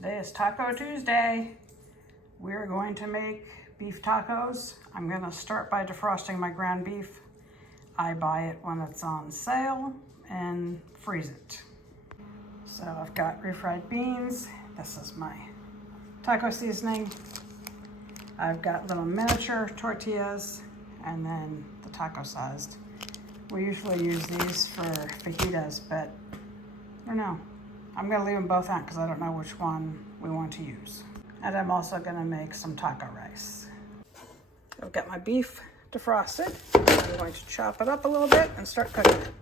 Today is Taco Tuesday. We're going to make beef tacos. I'm gonna start by defrosting my ground beef. I buy it when it's on sale and freeze it. So I've got refried beans. This is my taco seasoning. I've got little miniature tortillas and then the taco sized. We usually use these for fajitas, but I don't know. I'm gonna leave them both out because I don't know which one we want to use. And I'm also gonna make some taco rice. I've got my beef defrosted. I'm going to chop it up a little bit and start cooking it.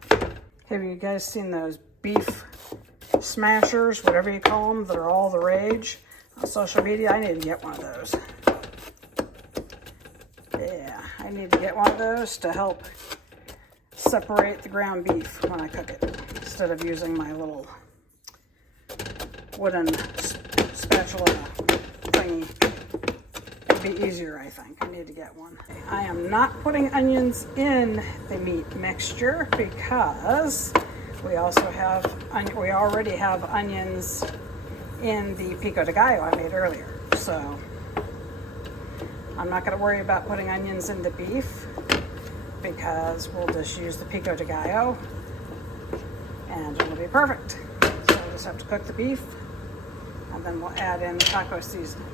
Have you guys seen those beef smashers, whatever you call them, that are all the rage on social media? I need to get one of those. Yeah, I need to get one of those to help separate the ground beef when I cook it, instead of using my little wooden spatula thingy. It'd be easier, I think. I need to get one. I am not putting onions in the meat mixture because we already have onions in the pico de gallo I made earlier. So I'm not going to worry about putting onions in the beef because we'll just use the pico de gallo and it'll be perfect. So I just have to cook the beef and then we'll add in the taco seasoning.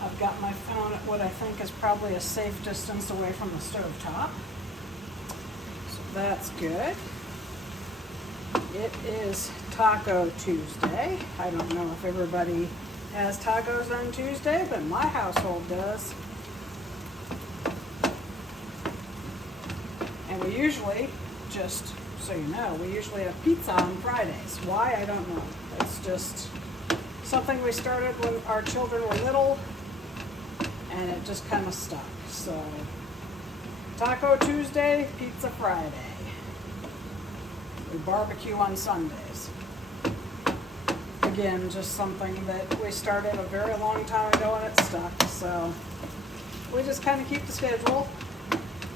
I've got my phone at what I think is probably a safe distance away from the stove top. So that's good. It is Taco Tuesday. I don't know if everybody has tacos on Tuesday, but my household does. And we usually, just so you know, we usually have pizza on Fridays. Why? I don't know. It's just something we started when our children were little, and it just kind of stuck. So, Taco Tuesday, Pizza Friday. We barbecue on Sundays. Again, just something that we started a very long time ago and it stuck. So, we just kind of keep the schedule.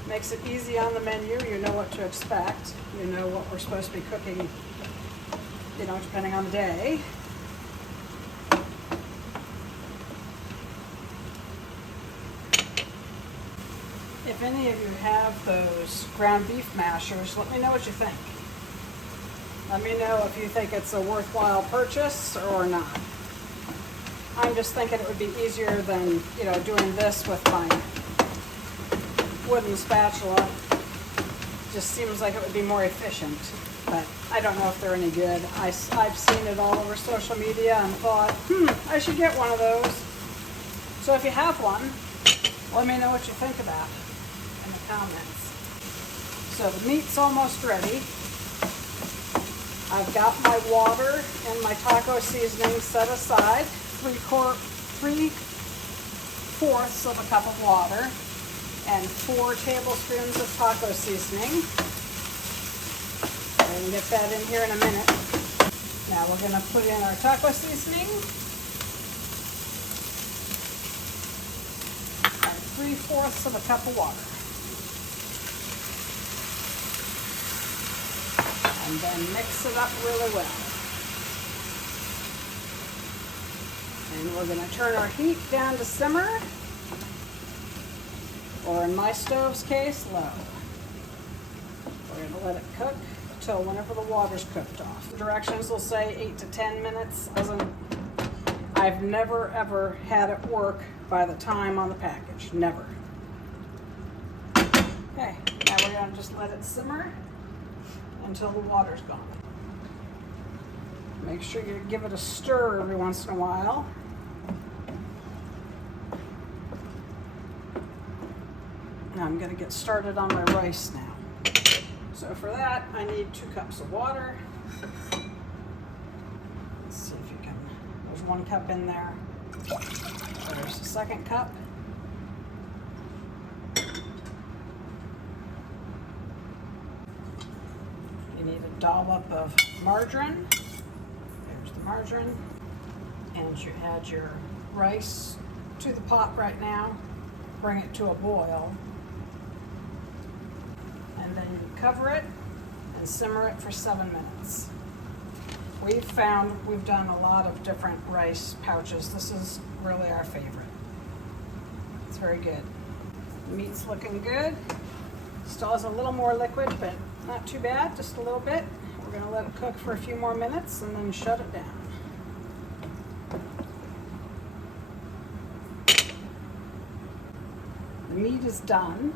Makes it easy on the menu. You know what to expect. You know what we're supposed to be cooking, you know, depending on the day. If any of you have those ground beef mashers, let me know what you think. Let me know if you think it's a worthwhile purchase or not. I'm just thinking it would be easier than, you know, doing this with my wooden spatula. Just seems like it would be more efficient, but I don't know if they're any good. I've seen it all over social media and thought, I should get one of those. So if you have one, let me know what you think about it in the comments. So the meat's almost ready. I've got my water and my taco seasoning set aside, 3/4 of a cup of water and 4 tablespoons of taco seasoning. We're going to get that in here in a minute. Now we're going to put in our taco seasoning. And 3/4 of a cup of water. And then mix it up really well. And we're going to turn our heat down to simmer, or in my stove's case, low. We're going to let it cook until whenever the water's cooked off. The directions will say 8 to 10 minutes. I've never ever had it work by the time on the package. Never. Okay, now we're going to just let it simmer until the water's gone. Make sure you give it a stir every once in a while. Now I'm going to get started on my rice now. So for that, I need 2 cups of water. Let's see if you can, there's 1 cup in there. There's the 2nd cup. You need a dollop of margarine. There's the margarine. And you add your rice to the pot right now. bring it to a boil. And then you cover it and simmer it for 7 minutes. We've done a lot of different rice pouches. This is really our favorite. It's very good. The meat's looking good. Still has a little more liquid, but not too bad, just a little bit. We're gonna let it cook for a few more minutes and then shut it down. The meat is done.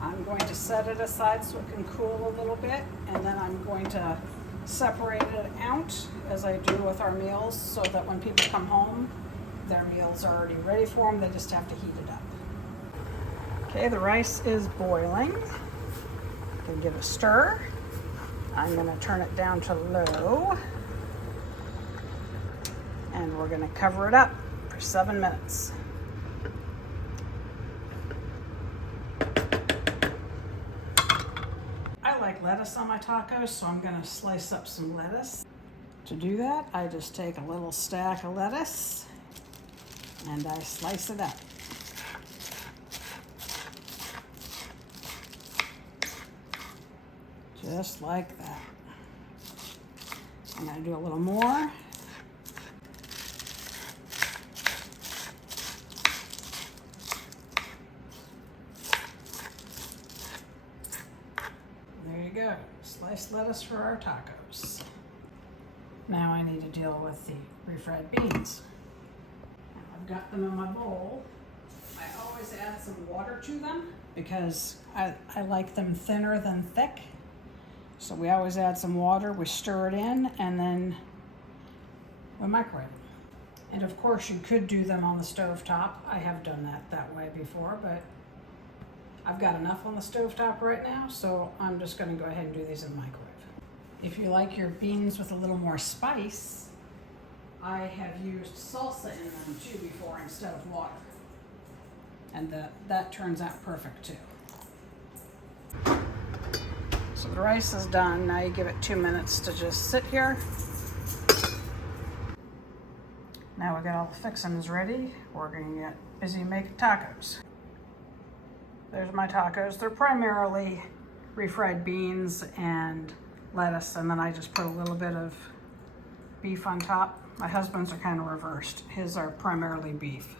I'm going to set it aside so it can cool a little bit, and then I'm going to separate it out as I do with our meals so that when people come home, their meals are already ready for them. They just have to heat it up. Okay, the rice is boiling. You can give it a stir. I'm going to turn it down to low, and we're going to cover it up for 7 minutes. I like lettuce on my tacos, so I'm going to slice up some lettuce. To do that, I just take a little stack of lettuce and I slice it up. Just like that. I'm going to do a little more. There you go. Sliced lettuce for our tacos. Now I need to deal with the refried beans. I've got them in my bowl. I always add some water to them because I like them thinner than thick. So we always add some water, we stir it in, and then we microwave it. And of course you could do them on the stove top. I have done that way before, but I've got enough on the stove top right now, so I'm just gonna go ahead and do these in the microwave. If you like your beans with a little more spice, I have used salsa in them too before instead of water. And that turns out perfect too. So the rice is done. Now you give it 2 minutes to just sit here. Now we got all the fixings ready. We're gonna get busy making tacos. There's my tacos. They're primarily refried beans and lettuce, and then I just put a little bit of beef on top. My husband's are kind of reversed. His are primarily beef.